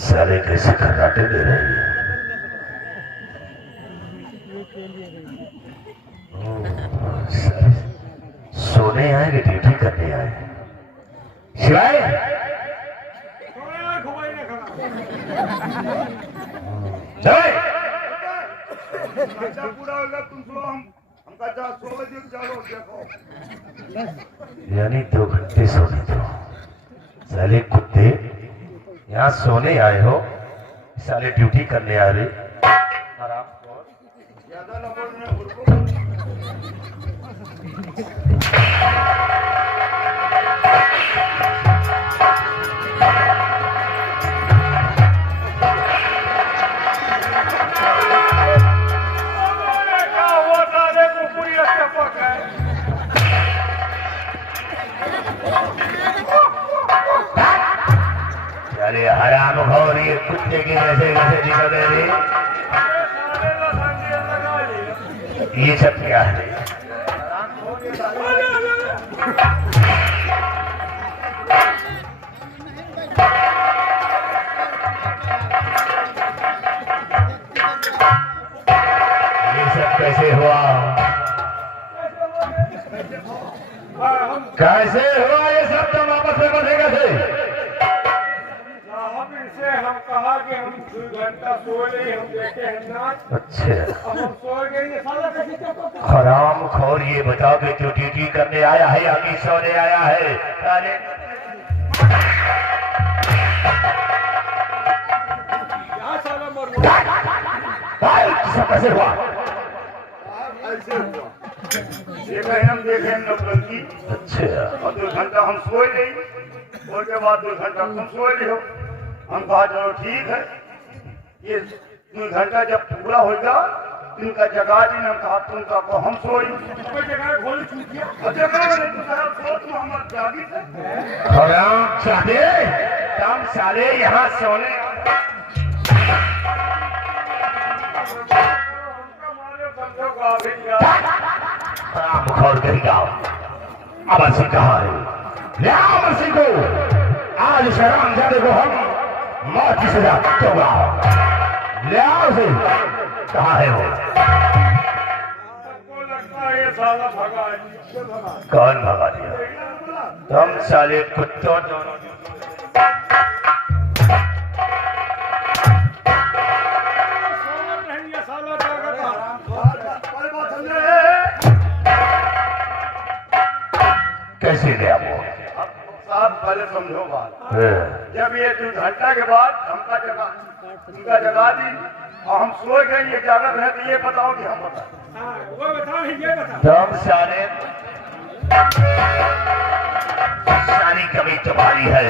साले कैसे खर्राटे दे रहे हैं। सोने आए कि ड्यूटी करने आए? शिवाय यानी 2 घंटे सोने दो। साले कुत्ते, यहाँ सोने आए हो, साले ड्यूटी करने आ रहे। अरे हराम खोर, ये कुत्ते की वैसे वैसे निकल रहे। ये सब क्या है? ये सब कैसे हुआ? कैसे हुआ ये सब? तुम वापस में बंधे कैसे? हम कहा कि हम 2 घंटा सोए, हम देखे हैं ना। अच्छा, अब हम सो गए। ये साला कैसे चलता? हराम खोर, ये बताओ कि तू ड्यूटी करने आया है या कि सोने आया है? अरे क्या साला मर कैसे हुआ? ऐसे हुआ। हम देखे नौटंकी। अच्छा, और 2 घंटा हम सोए नहीं, उसके बाद 2 घंटा तुम सोए नहीं हो। हम कहा चलो ठीक है, ये 2 घंटा जब पूरा होगा तुमका जगा दिन। हम कहा तुमका को हम सोई हराम चाहे तुम साले यहाँ सोने। हराम खोर करेगा। अमर सिंह कहाँ है? ले आओ अमर सिंह को। आज शराम जाने को हम मौत की सजा दूंगा। ले आओ उसे। कहाँ है वो? कौन भगा दिया? तुम साले कुत्तों दोनों। कैसे ले आओ? साहब पहले समझो बात। जब ये 2 घंटा के बाद हमका जगा दी और हम सो गए, ये जागत है, तो ये बताओ कि हम बताओ। वो बताओ, ये बताओ। तुम साले सारी कमी तुम्हारी है।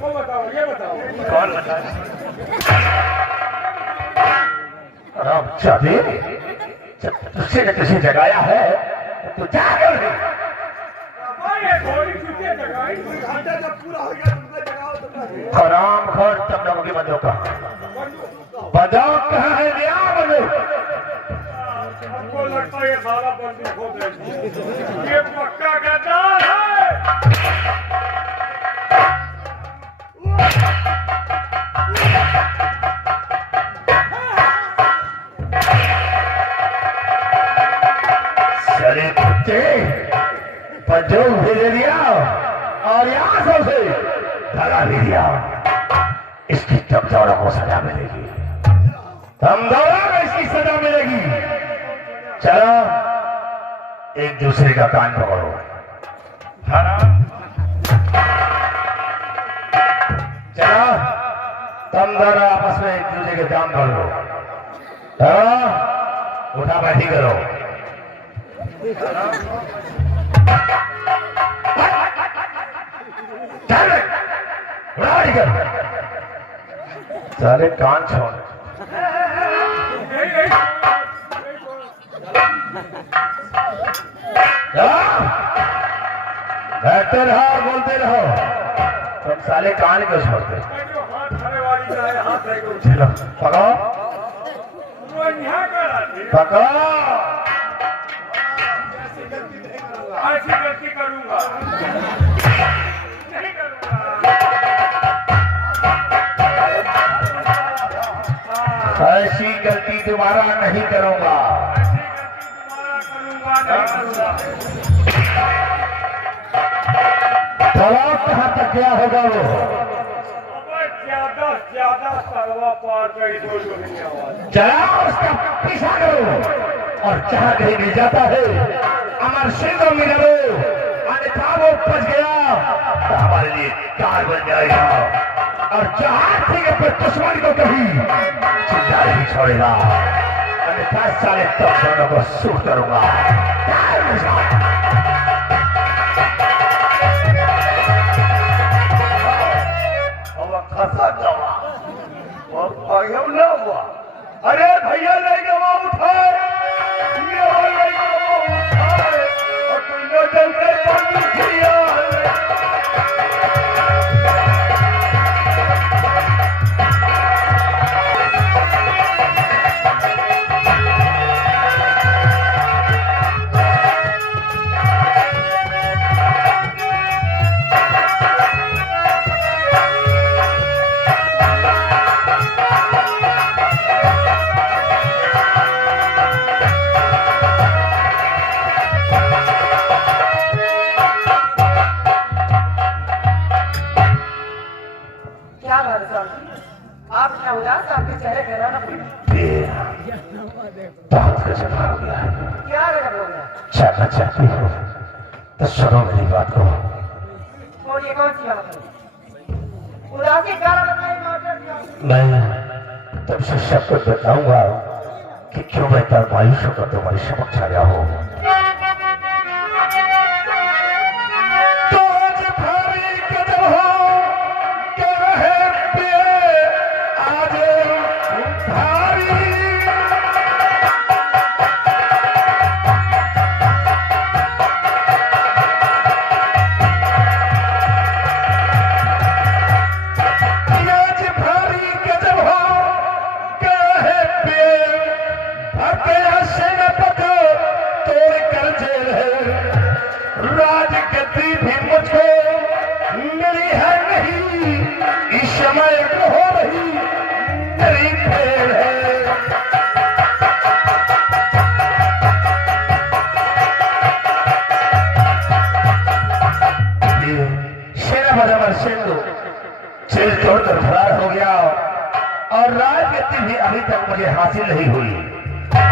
वो बताओ, ये बताओ। कौन बताए? अब चाहे जब तुझसे ने तुझे जगाया है तो जागो नहीं। हराम खोर, तुम लोगों की बंदूक कहाँ है? दिया बंदूक। हमको लगता है ये साला बंदूक हो गई। ये पक्का गद्दार है। चले कुत्ते, बंदूक भी दे दिया और यहाँ से धरा भी दिया। इसकी तब दोनों को सजा मिलेगी। हम दोनों को इसकी सजा मिलेगी। चलो एक दूसरे का कान पकड़ो। चलो तुम दोनों आपस में एक दूसरे के कान पकड़ लो। चलो उठा बैठी करो। सारे कान छोड़। बैठते रहो, बोलते रहो। साले कान क्यों छोड़ते? जो हाथ खड़े वाली जो है हाथ लेके चलो पकड़ो वो यहाँ करा थी पकड़ो। ऐसी गलती करूंगा नहीं करूंगा। ऐसी गलती दोबारा नहीं करूंगा। ऐसी गलती दोबारा करूंगा नहीं करूंगा। तलाक कहाँ तक गया होगा वो? ज्यादा से ज्यादा सरवा पार गई दो नहीं आवाज। चला उसका पीछा करो और जहाँ कहीं मिल जाता है अमर सिंह को मिला लो, अन्यथा वो बच गया तो हमारे लिए कार बन जाएगा और जहाँ ठीक अपने दुश्मन को कभी चिंता नहीं छोड़ेगा, अन्यथा सारे तब दोनों को सूट करूंगा। कार बन जाओ। खसा दवा और भाइयों ना हुआ। अरे भैया नहीं गवा उठाए ये हो नहीं गवा उठाए और तू न जलते पानी पिया। बहुत गजब हो गया है। जानना चाहती हो तो सुनो मेरी बात को। मैं तुमसे सब कुछ बताऊंगा कि क्यों मैं इतना मायूस होकर तुम्हारे समक्ष आया हूँ। राजगद्दी भी मुझको मिली है नहीं, इस समय को हो रही मेरी फेर है। सेना बराबर सिंधु जेल तोड़कर फरार हो गया और राजगद्दी भी अभी तक मुझे हासिल नहीं हुई।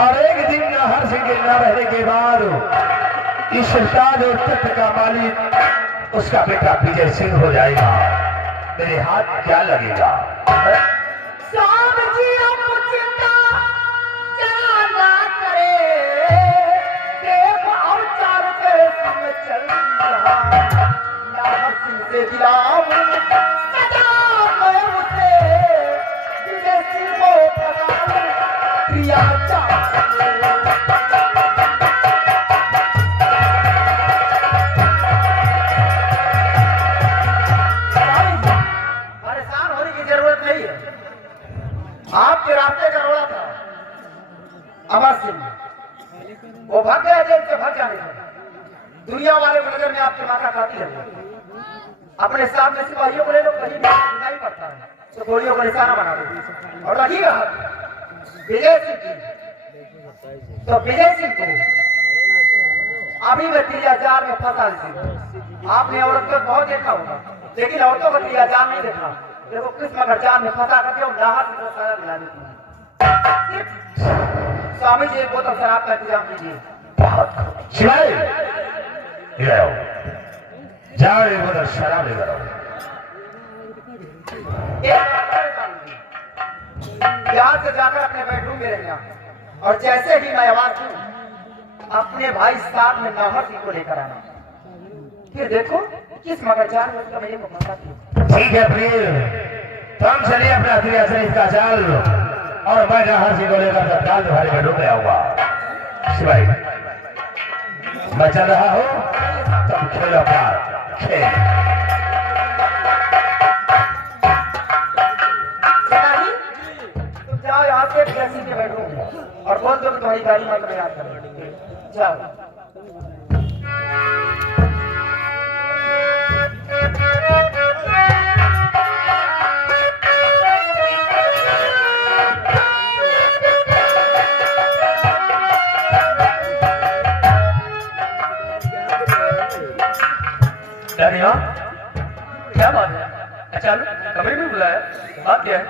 और एक दिन हर सिंह के न रहने के बाद इस राज और तख्त का मालिक उसका बेटा विजय सिंह हो जाएगा। मेरे हाथ क्या लगेगा? आपके रास्ते का रोड़ा था अमर सिंह, वो भाग गया जेल से, भाग जाने का दुनिया वाले को नजर में आपके माथा खाती है। अपने सामने सिपाहियों को ले लो, कहीं भी नहीं पड़ता है तो गोलियों को निशाना बना दो और रखिएगा विजय सिंह की। तो विजय सिंह को अभी मैं तिलिया में फंसा दी। आपने औरत को बहुत देखा होगा लेकिन औरतों को तिलिया जाल नहीं देखा। देखो किस मगर जाल में फंसा करके और राहत से सारा दिला देती है। स्वामी जी एक बोतल शराब का इंतजाम कीजिए। जाओ एक बोतल शराब लेकर आओ। यहाँ से जाकर अपने बेडरूम में रहना और जैसे ही मैं आवाज दूं अपने भाई साथ में नाहर सिंह को लेकर आना। फिर देखो किस मगर जाल में उसका मेरे को फंसा दिया। ठीक है प्रिय, तुम चलिए अपना क्रिया शरीफ का जाल और मैं जहां से को लेकर तत्काल तुम्हारे बेडरूम में आऊंगा। शिवाई मैं चल रहा हूं, तुम खेलो अपना खेल। तुम्हारी गाड़ी में तुम्हें याद कर जाओ। डरिया क्या बात है? अचानक कमरे में बुलाया, बात क्या है?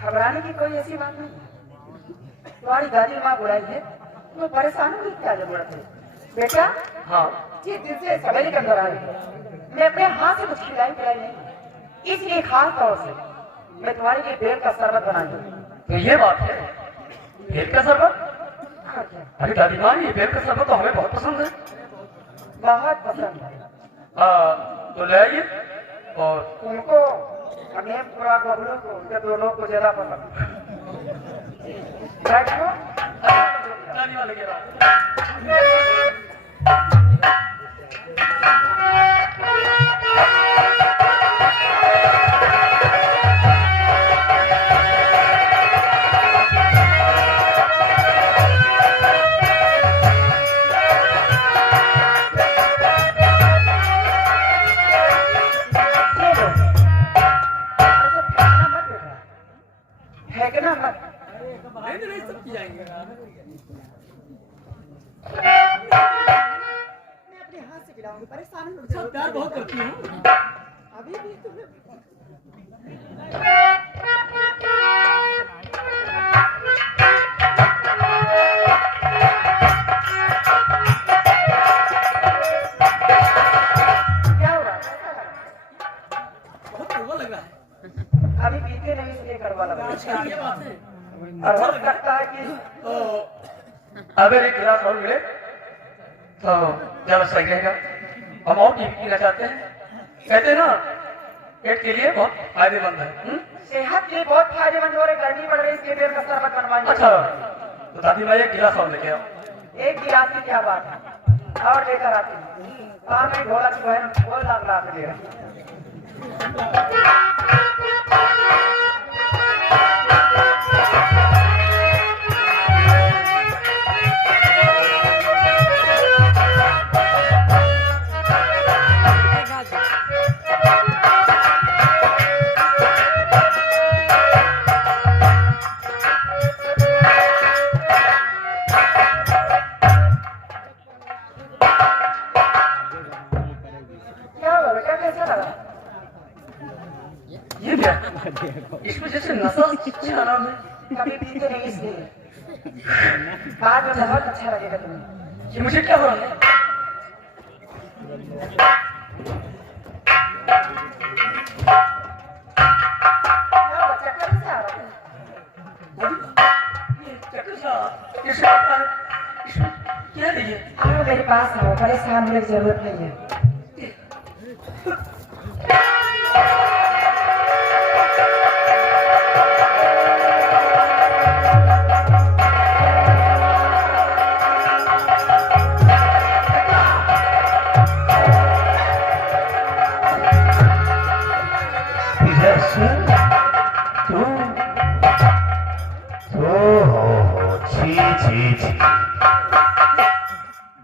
घबराने की कोई ऐसी बात नहीं, तुम्हारी गाड़ी माँ बुलाई है, तुम्हें परेशान होने की क्या जरूरत है बेटा? हाँ, जिस दिन से सवेरे के अंदर आई मैं अपने हाथ से कुछ खिलाई पिलाई नहीं, इसलिए खास तौर से मैं तुम्हारे लिए बेल का शरबत बना दूँ। तो ये बात है, बेल का शरबत? अरे दादी माँ, ये बेल का शरबत तो हमें बहुत पसंद है। बहुत पसंद है। तो ले आइए। और उनको अनेक पूरा बबलू को उनके दोनों को ज्यादा पसंद। बैठो। दादी माँ लगे रहो। फेंकना मत। नहीं सब पी जाएंगे। मैं अपने हाथ से पिलाऊंगी, परेशान हो सब प्यार बहुत करती हूँ। अभी भी तुम्हें क्या हुआ? बहुत कड़वा लग रहा है। अभी पीते नहीं इसलिए कड़वा लग रहा है। ये बात है। और हो सकता है कि अगर एक गिलास और मिले तो ज्यादा सही रहेगा। हम और भी पीना चाहते हैं। कहते हैं ना, पेट के लिए बहुत फायदेमंद है। सेहत के लिए बहुत फायदेमंद हो रहे, गर्मी बढ़ रही, इसलिए बेल का शरबत बनवाएंगे। अच्छा, तो दादी माँ एक गिलास और लेके आओ। एक गिलास की क्या बात है, और लेकर आती हूँ। हाँ, मैं ढोला की बहन बोल ला के ले रही हूँ। क्या हुआ बेटा, कैसा लगा? ये क्या? इसमें जैसे नशा छा रहा है। कभी पीते नहीं इसलिए बाद में बहुत अच्छा लगेगा तुम्हें। ये मुझे क्या हो रहा है? क्या हुआ, चक्कर से आ रहा है? ये चक्कर सा कैसे आता है? इसमें क्या है ये? आओ मेरे पास आओ, परेशान होने की जरूरत नहीं है।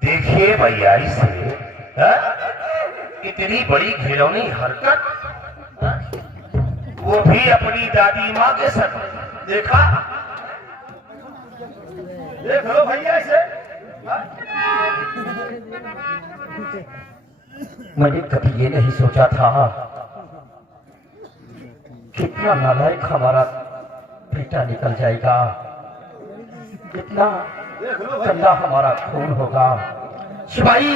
देखिए भैया इसे, इतनी बड़ी घिनौनी हरकत, वो भी अपनी दादी माँ के साथ। देखा, देख लो भैया इसे। मैंने कभी ये नहीं सोचा था कितना नालायक हमारा बेटा निकल जाएगा, कितना गंदा हमारा खून होगा। सिपाही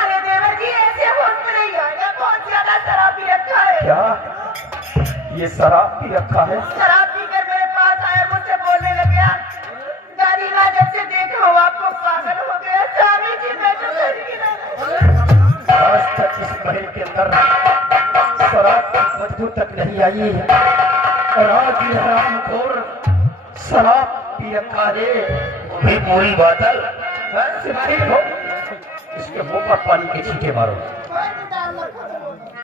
अरे देवर जी, ऐसे होश में नहीं आएगा, बहुत ज्यादा शराब पी रखा है। क्या ये शराब पी रखा है? शराब पीकर मेरे पास आया, मुझसे बोलने लग गया, दादी माँ जब से देखा हो आपको पागल हो गया। स्वामी जी मैं तो घर की ना। आज तक इस महल के अंदर शराब की बदबू तक नहीं आई है, और आज ये हरामखोर शराब पी रखा है, वो भी पूरी बोतल। सिपाही हो, इसके मुंह पर पानी के छींटे मारो।